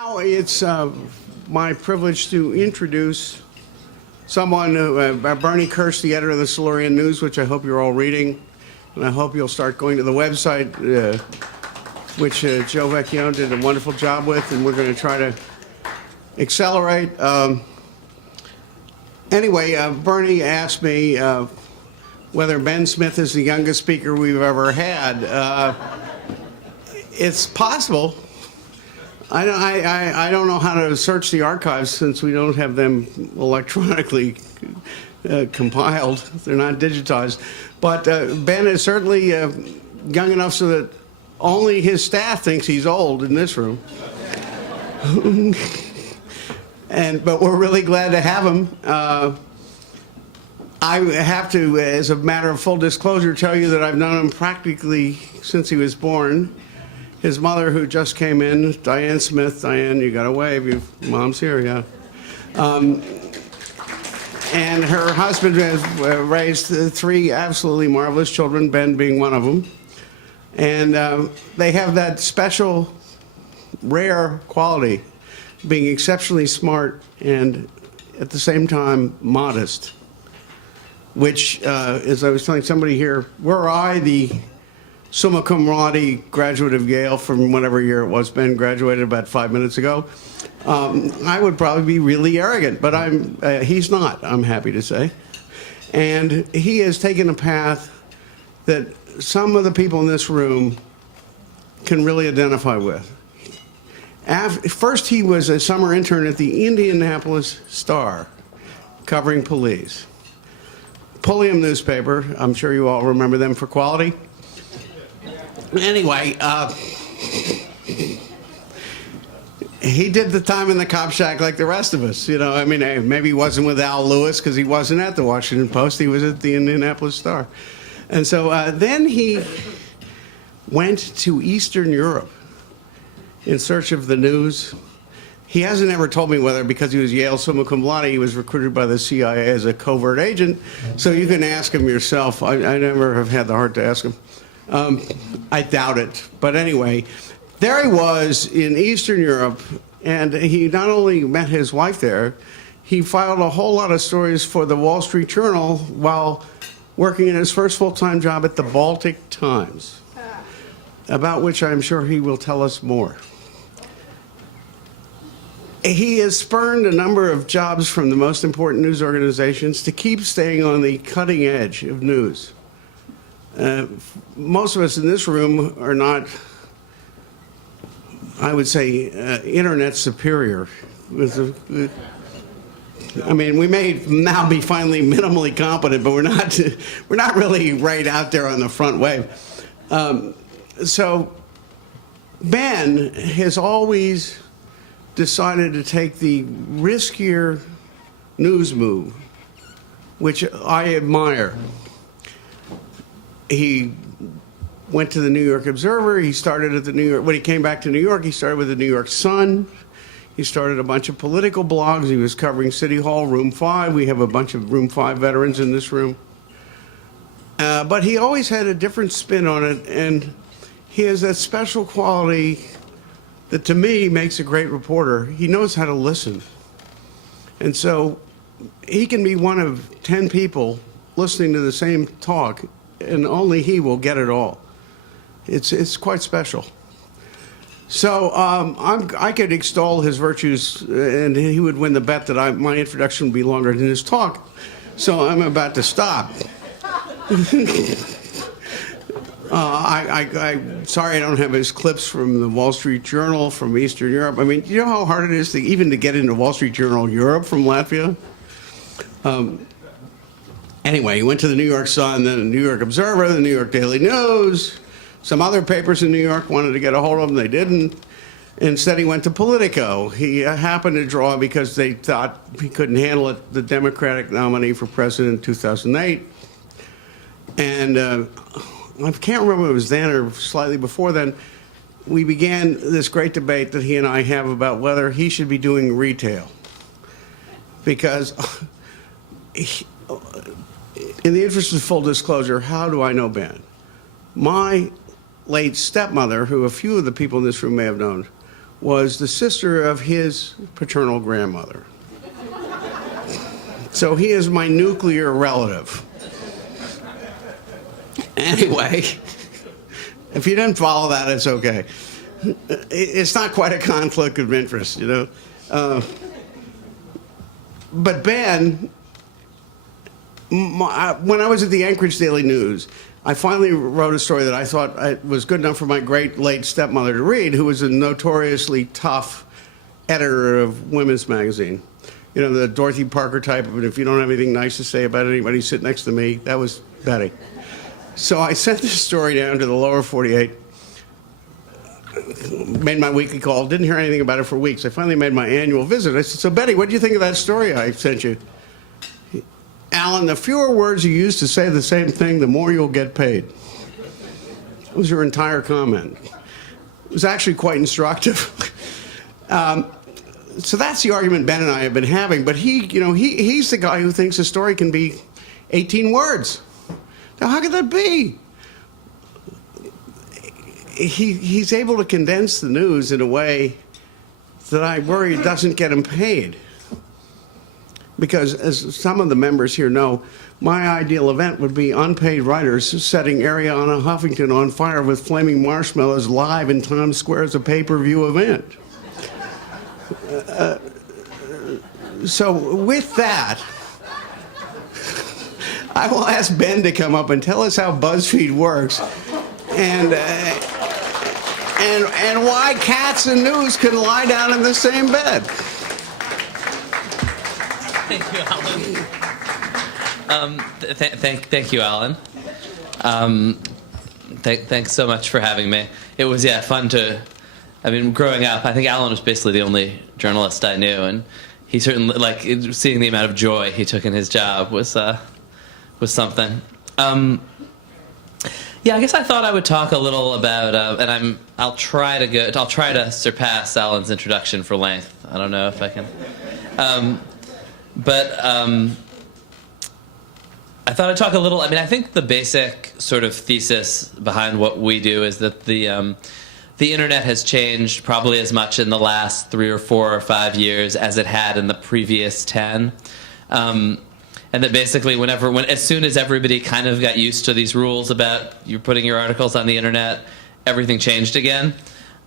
Now it's my privilege to introduce someone, Bernie Kirsch, the editor of the Silurian News, which I hope you're all reading, and I hope you'll start going to the website, which Joe Vecchione did a wonderful job with, and we're going to try to accelerate. Anyway, Bernie asked me whether Ben Smith is the youngest speaker we've ever had. It's possible. I don't know how to search the archives since we don't have them electronically compiled. They're not digitized. But Ben is certainly young enough so that only his staff thinks he's old in this room. But we're really glad to have him. I have to, as a matter of full disclosure, tell you that I've known him practically since he was born. His mother, who just came in, Diane Smith. Diane, you got to wave. Your mom's here, yeah. And her husband has raised three absolutely marvelous children, Ben being one of them. And they have that special, rare quality, being exceptionally smart and at the same time modest, which, as I was telling somebody here, were I the summa cum laude graduate of Yale from whatever year it was, Ben graduated about 5 minutes ago, I would probably be really arrogant, but he's not, I'm happy to say. And he has taken a path that some of the people in this room can really identify with. First, he was a summer intern at the Indianapolis Star, covering police. Pulliam newspaper, I'm sure you all remember them for quality. Anyway, he did the time in the cop shack like the rest of us. You know, I mean, maybe he wasn't with Al Lewis because he wasn't at the Washington Post. He was at the Indianapolis Star. And so then he went to Eastern Europe in search of the news. He hasn't ever told me whether because he was Yale summa cum laude, he was recruited by the CIA as a covert agent. So you can ask him yourself. I never have had the heart to ask him. I doubt it. But anyway, there he was in Eastern Europe, and he not only met his wife there, he filed a whole lot of stories for the Wall Street Journal while working in his first full-time job at the Baltic Times, about which I'm sure he will tell us more. He has spurned a number of jobs from the most important news organizations to keep staying on the cutting edge of news. Most of us in this room are not, I would say, internet superior. I mean, we may now be finally minimally competent, but we're not really right out there on the front wave. So Ben has always decided to take the riskier news move, which I admire. He went to the New York Observer. He started at the New York, when he came back to New York, he started with the New York Sun. He started a bunch of political blogs. He was covering City Hall, Room 5. We have a bunch of Room 5 veterans in this room. But he always had a different spin on it, and he has that special quality that to me makes a great reporter. He knows how to listen. And so he can be one of 10 people listening to the same talk, and only he will get it all. It's quite special. So I could extol his virtues, and he would win the bet that my introduction would be longer than his talk. So I'm about to stop. I'm sorry I don't have his clips from the Wall Street Journal from Eastern Europe. I mean, you know how hard it is even to get into Wall Street Journal Europe from Latvia? Anyway, he went to the New York Sun, then the New York Observer, the New York Daily News. Some other papers in New York wanted to get a hold of him. They didn't. Instead, he went to Politico. He happened to draw because they thought he couldn't handle it, the Democratic nominee for president in 2008. And I can't remember if it was then or slightly before then, we began this great debate that he and I have about whether he should be doing retail. Because in the interest of full disclosure, how do I know Ben? My late stepmother, who a few of the people in this room may have known, was the sister of his paternal grandmother. So he is my nuclear relative. Anyway, if you didn't follow that, it's okay. It's not quite a conflict of interest, you know. But Ben, when I was at the Anchorage Daily News, I finally wrote a story that I thought was good enough for my great late stepmother to read, who was a notoriously tough editor of women's magazine. You know, the Dorothy Parker type of, if you don't have anything nice to say about anybody, sit next to me. That was Betty. So I sent this story down to the lower 48, made my weekly call, didn't hear anything about it for weeks. I finally made my annual visit. I said, so Betty, what do you think of that story I sent you? Alan, the fewer words you use to say the same thing, the more you'll get paid. That was her entire comment. It was actually quite instructive. So that's the argument Ben and I have been having. But he's the guy who thinks a story can be 18 words. Now, how could that be? He's able to condense the news in a way that I worry doesn't get him paid. Because, as some of the members here know, my ideal event would be unpaid writers setting Arianna Huffington on fire with flaming marshmallows live in Times Square as a pay-per-view event. So with that, I will ask Ben to come up and tell us how BuzzFeed works and why cats and news can lie down in the same bed. Thank you, Alan. Thank you, Alan. Thanks so much for having me. It was fun to. I mean, growing up, I think Alan was basically the only journalist I knew, and he certainly seeing the amount of joy he took in his job was something. I guess I thought I would talk a little about, and I'll try to surpass Alan's introduction for length. I don't know if I can. But I thought I'd talk a little. I mean, I think the basic sort of thesis behind what we do is that the internet has changed probably as much in the last 3 or 4 or 5 years as it had in the previous 10. And that basically, as soon as everybody kind of got used to these rules about you putting your articles on the internet, everything changed again.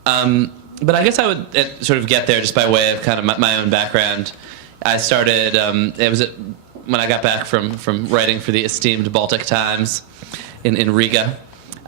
But I guess I would sort of get there just by way of kind of my own background. I started, when I got back from writing for the esteemed Baltic Times in Riga.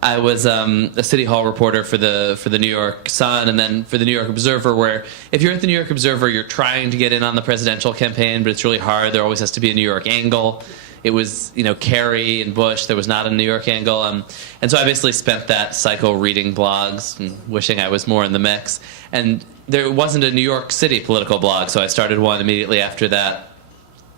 I was a City Hall reporter for the New York Sun and then for the New York Observer, where if you're at the New York Observer, you're trying to get in on the presidential campaign, but it's really hard. There always has to be a New York angle. It was, Kerry and Bush. There was not a New York angle. And so I basically spent that cycle reading blogs and wishing I was more in the mix. And there wasn't a New York City political blog, so I started one immediately after that.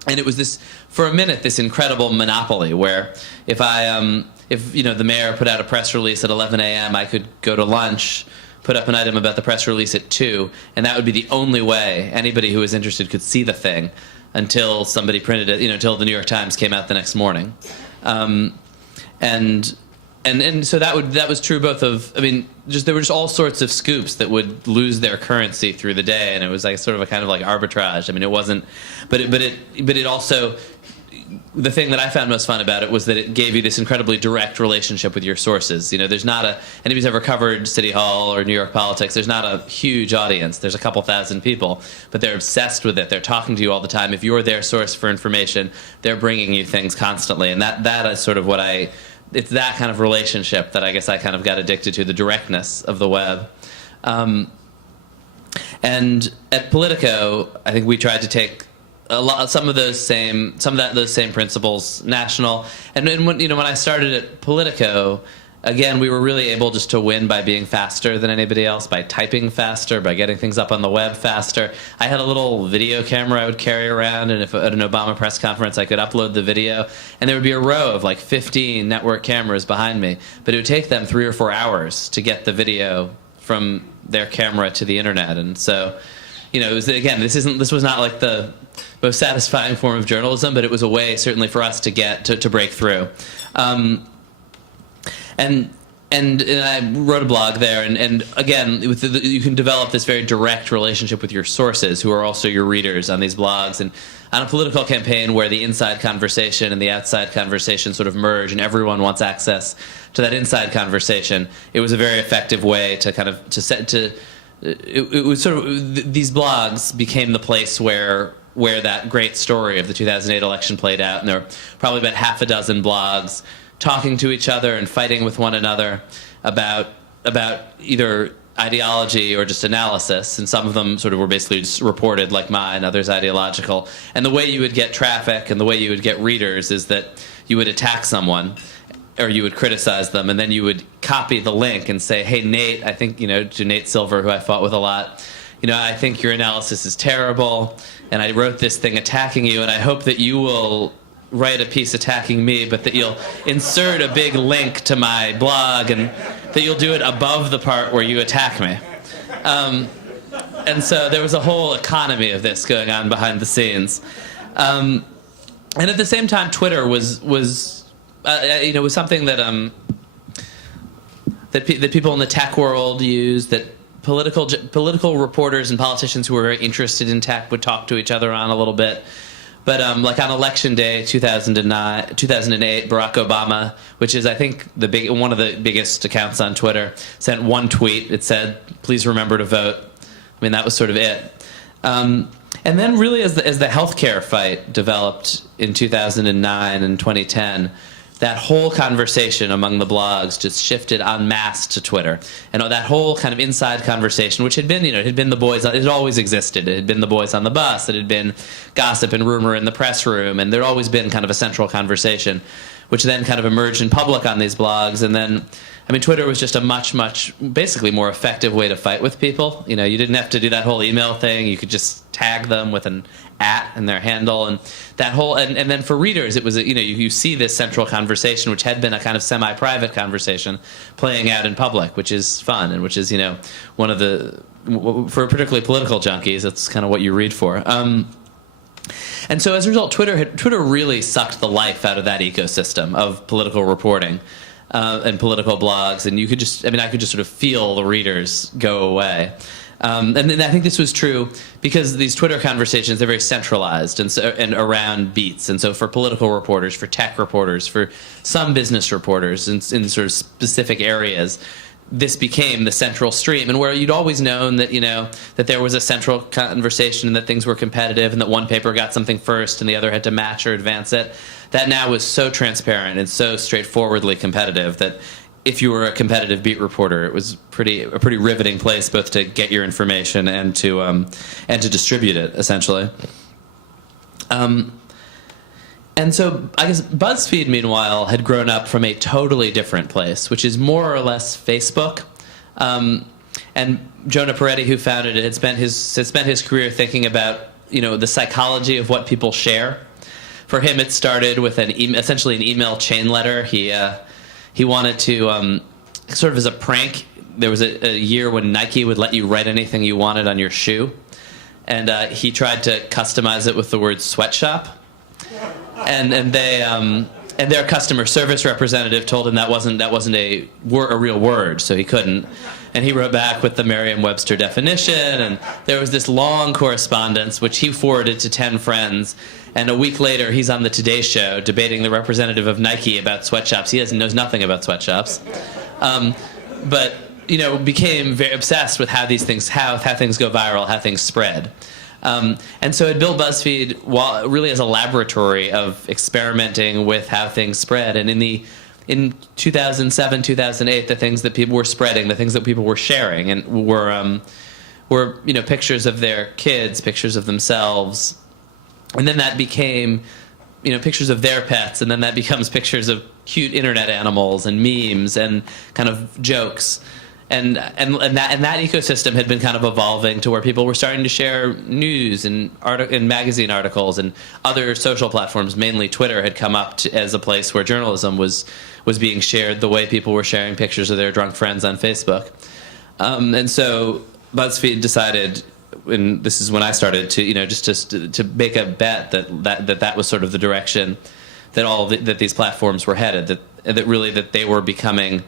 And it was for a minute, this incredible monopoly where if the mayor put out a press release at 11 a.m., I could go to lunch, put up an item about the press release at 2, and that would be the only way anybody who was interested could see the thing until somebody printed it, until the New York Times came out the next morning. And so that was true both of, there were just all sorts of scoops that would lose their currency through the day, and it was like sort of a kind of like arbitrage. I mean, it wasn't, but it also, the thing that I found most fun about it was that it gave you this incredibly direct relationship with your sources. There's not anybody's ever covered City Hall or New York politics, there's not a huge audience. There's a couple thousand people, but they're obsessed with it. They're talking to you all the time. If you're their source for information, they're bringing you things constantly, and that is sort of it's that kind of relationship that I guess I kind of got addicted to, the directness of the web. And at Politico, I think we tried to take some of those same principles national. And when I started at Politico, again, we were really able just to win by being faster than anybody else, by typing faster, by getting things up on the web faster. I had a little video camera I would carry around, and if at an Obama press conference, I could upload the video, and there would be a row of like 15 network cameras behind me, but it would take them 3 or 4 hours to get the video from their camera to the internet. And so, it was, again, this was not like the most satisfying form of journalism, but it was a way certainly for us to get to break through. And I wrote a blog there, and again, you can develop this very direct relationship with your sources, who are also your readers on these blogs. And on a political campaign where the inside conversation and the outside conversation sort of merge, and everyone wants access to that inside conversation, it was a very effective way to kind of it was sort of, these blogs became the place where that great story of the 2008 election played out, and there were probably about half a dozen blogs talking to each other and fighting with one another about either ideology or just analysis, and some of them sort of were basically just reported like mine, others ideological. And the way you would get traffic and the way you would get readers is that you would attack someone or you would criticize them, and then you would copy the link and say, hey, Nate, I think, to Nate Silver, who I fought with a lot, I think your analysis is terrible, and I wrote this thing attacking you, and I hope that you will write a piece attacking me, but that you'll insert a big link to my blog, and that you'll do it above the part where you attack me. And so there was a whole economy of this going on behind the scenes. And at the same time, Twitter was something that that people in the tech world use, that political reporters and politicians who were very interested in tech would talk to each other on a little bit. But like on Election Day 2008, Barack Obama, which is I think one of the biggest accounts on Twitter, sent one tweet. It said, "Please remember to vote." I mean, that was sort of it. And then really as the healthcare fight developed in 2009 and 2010, that whole conversation among the blogs just shifted en masse to Twitter. And that whole kind of inside conversation, which had been, it had been the boys, it had always existed. It had been the boys on the bus. It had been gossip and rumor in the press room. And there'd always been kind of a central conversation, which then kind of emerged in public on these blogs. And then, Twitter was just a much, much, basically more effective way to fight with people. You didn't have to do that whole email thing. You could just tag them with an @ in their handle, and that whole, and then for readers, it was, you see this central conversation, which had been a kind of semi-private conversation playing out in public, which is fun, and which is, one of the, for particularly political junkies, that's kind of what you read for. And so as a result, Twitter really sucked the life out of that ecosystem of political reporting. And political blogs, and you could just, I could just sort of feel the readers go away. And then I think this was true because these Twitter conversations, they're very centralized and around beats. And so for political reporters, for tech reporters, for some business reporters in sort of specific areas, this became the central stream, and where you'd always known that, that there was a central conversation and that things were competitive and that one paper got something first and the other had to match or advance it. That now was so transparent and so straightforwardly competitive that if you were a competitive beat reporter, it was a pretty riveting place both to get your information and to distribute it, essentially. And so I guess BuzzFeed, meanwhile, had grown up from a totally different place, which is more or less Facebook. And Jonah Peretti, who founded it, had spent his career thinking about the psychology of what people share. For him, it started with essentially an email chain letter. He wanted to sort of as a prank. There was a year when Nike would let you write anything you wanted on your shoe, and he tried to customize it with the word sweatshop. And their customer service representative told him that wasn't a real word, so he couldn't. And he wrote back with the Merriam-Webster definition, and there was this long correspondence which he forwarded to 10 friends. And a week later, he's on the Today Show debating the representative of Nike about sweatshops. He knows nothing about sweatshops, but became very obsessed with how these things how things go viral, how things spread. And so it built BuzzFeed really as a laboratory of experimenting with how things spread. And in 2007, 2008, the things that people were spreading, the things that people were sharing, and were pictures of their kids, pictures of themselves, and then that became pictures of their pets, and then that becomes pictures of cute internet animals and memes and kind of jokes. And that ecosystem had been kind of evolving to where people were starting to share news and magazine articles, and other social platforms, mainly Twitter, had come up as a place where journalism was being shared the way people were sharing pictures of their drunk friends on Facebook. And so BuzzFeed decided, and this is when I started to just to make a bet that was sort of the direction that that these platforms were headed, that they were becoming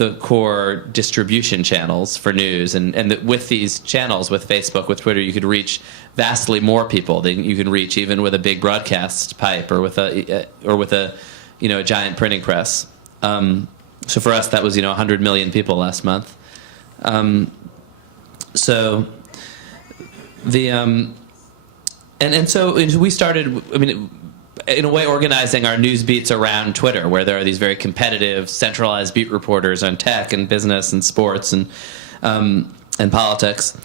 the core distribution channels for news, and with these channels, with Facebook, with Twitter, you could reach vastly more people than you can reach even with a big broadcast pipe or with a a giant printing press. So for us, that was 100 million people last month. So the and so we started. I mean, in a way, organizing our news beats around Twitter, where there are these very competitive, centralized beat reporters on tech and business and sports and politics,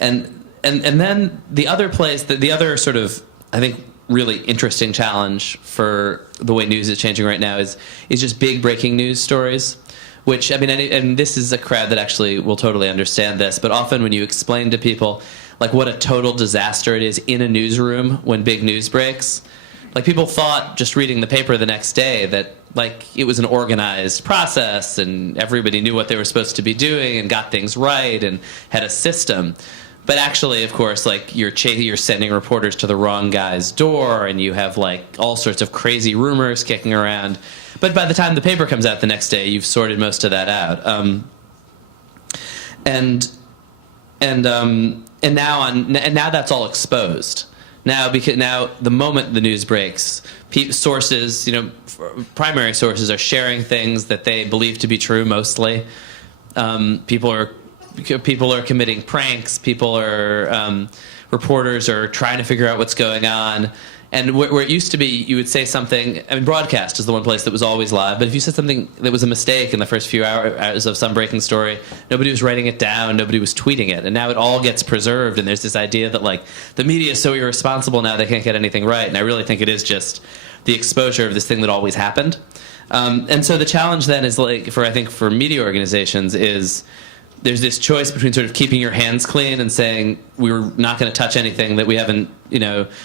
and then the other place, the other sort of, I think, really interesting challenge for the way news is changing right now is just big breaking news stories. Which, I mean, and this is a crowd that actually will totally understand this, but often when you explain to people like what a total disaster it is in a newsroom when big news breaks. Like, people thought just reading the paper the next day that, like, it was an organized process and everybody knew what they were supposed to be doing and got things right and had a system. But actually, of course, like, you're sending reporters to the wrong guy's door, and you have, like, all sorts of crazy rumors kicking around. But by the time the paper comes out the next day, you've sorted most of that out. And now that's all exposed. Now the moment the news breaks, sources, primary sources are sharing things that they believe to be true mostly. People are committing pranks. Reporters are trying to figure out what's going on. And where it used to be, you would say something. I mean, broadcast is the one place that was always live. But if you said something that was a mistake in the first few hours of some breaking story, nobody was writing it down, nobody was tweeting it. And now it all gets preserved. And there's this idea that, like, the media is so irresponsible now they can't get anything right. And I really think it is just the exposure of this thing that always happened. And so the challenge then is, like, for media organizations is, there's this choice between sort of keeping your hands clean and saying we're not going to touch anything that we haven't,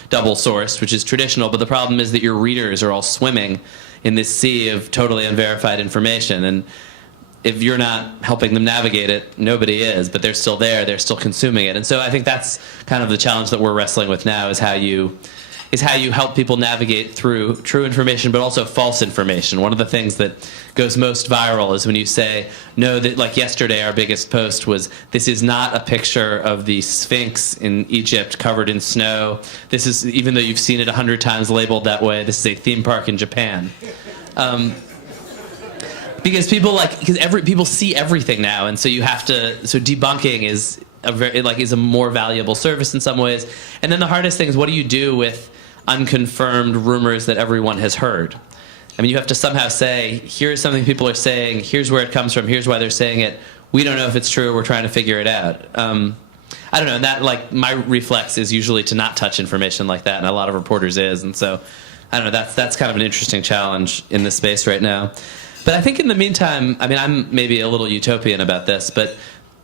double sourced, which is traditional. But the problem is that your readers are all swimming in this sea of totally unverified information. And if you're not helping them navigate it, nobody is. But they're still there. They're still consuming it. And so I think that's kind of the challenge that we're wrestling with now, is how you help people navigate through true information, but also false information. One of the things that goes most viral is when you say, no, that, like yesterday, our biggest post was, this is not a picture of the Sphinx in Egypt covered in snow. This is, even though you've seen it 100 times labeled that way, this is a theme park in Japan. Because people see everything now, and so so debunking is a more valuable service in some ways. And then the hardest thing is, what do you do with unconfirmed rumors that everyone has heard? I mean, you have to somehow say, here's something people are saying, here's where it comes from, here's why they're saying it. We don't know if it's true, we're trying to figure it out. I don't know, and that, like, my reflex is usually to not touch information like that, and a lot of reporters is, and so, I don't know, that's kind of an interesting challenge in this space right now. But I think in the meantime, I mean, I'm maybe a little utopian about this, but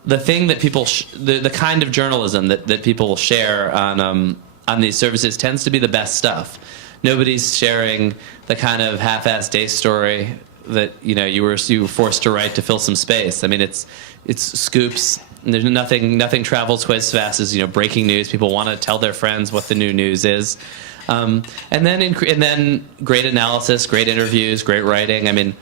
the thing that people, the kind of journalism that people share on these services tends to be the best stuff. Nobody's sharing the kind of half-assed day story that you were forced to write to fill some space. I mean, it's scoops. There's nothing travels quite as fast as breaking news. People want to tell their friends what the new news is, and then great analysis, great interviews, great writing. I mean,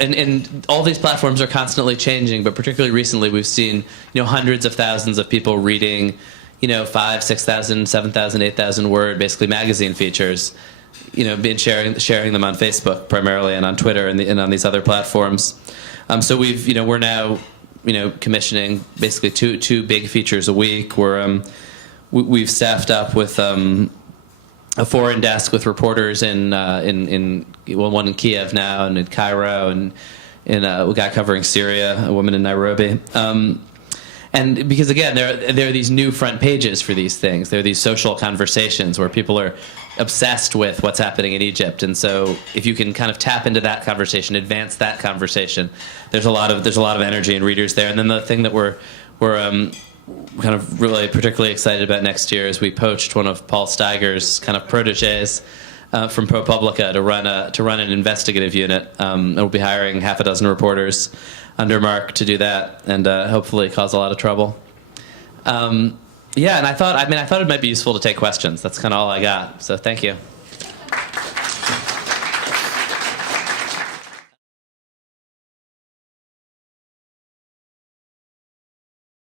And all these platforms are constantly changing, but particularly recently we've seen hundreds of thousands of people reading 5,000, 6,000, 7,000, 8,000 word basically magazine features, being sharing them on Facebook primarily, and on Twitter, and on these other platforms. So we're now commissioning basically two big features a week. We've staffed up with a foreign desk with reporters in one in Kiev now, and in Cairo, and in a guy covering Syria, a woman in Nairobi. And because, again, there are these new front pages for these things. There are these social conversations where people are obsessed with what's happening in Egypt. And so if you can kind of tap into that conversation, advance that conversation, there's a lot of energy in readers there. And then the thing that we're kind of really particularly excited about next year is we poached one of Paul Steiger's kind of proteges from ProPublica to run an investigative unit. We'll be hiring half a dozen reporters under Mark to do that, and hopefully cause a lot of trouble. And I thought it might be useful to take questions. That's kind of all I got. So thank you.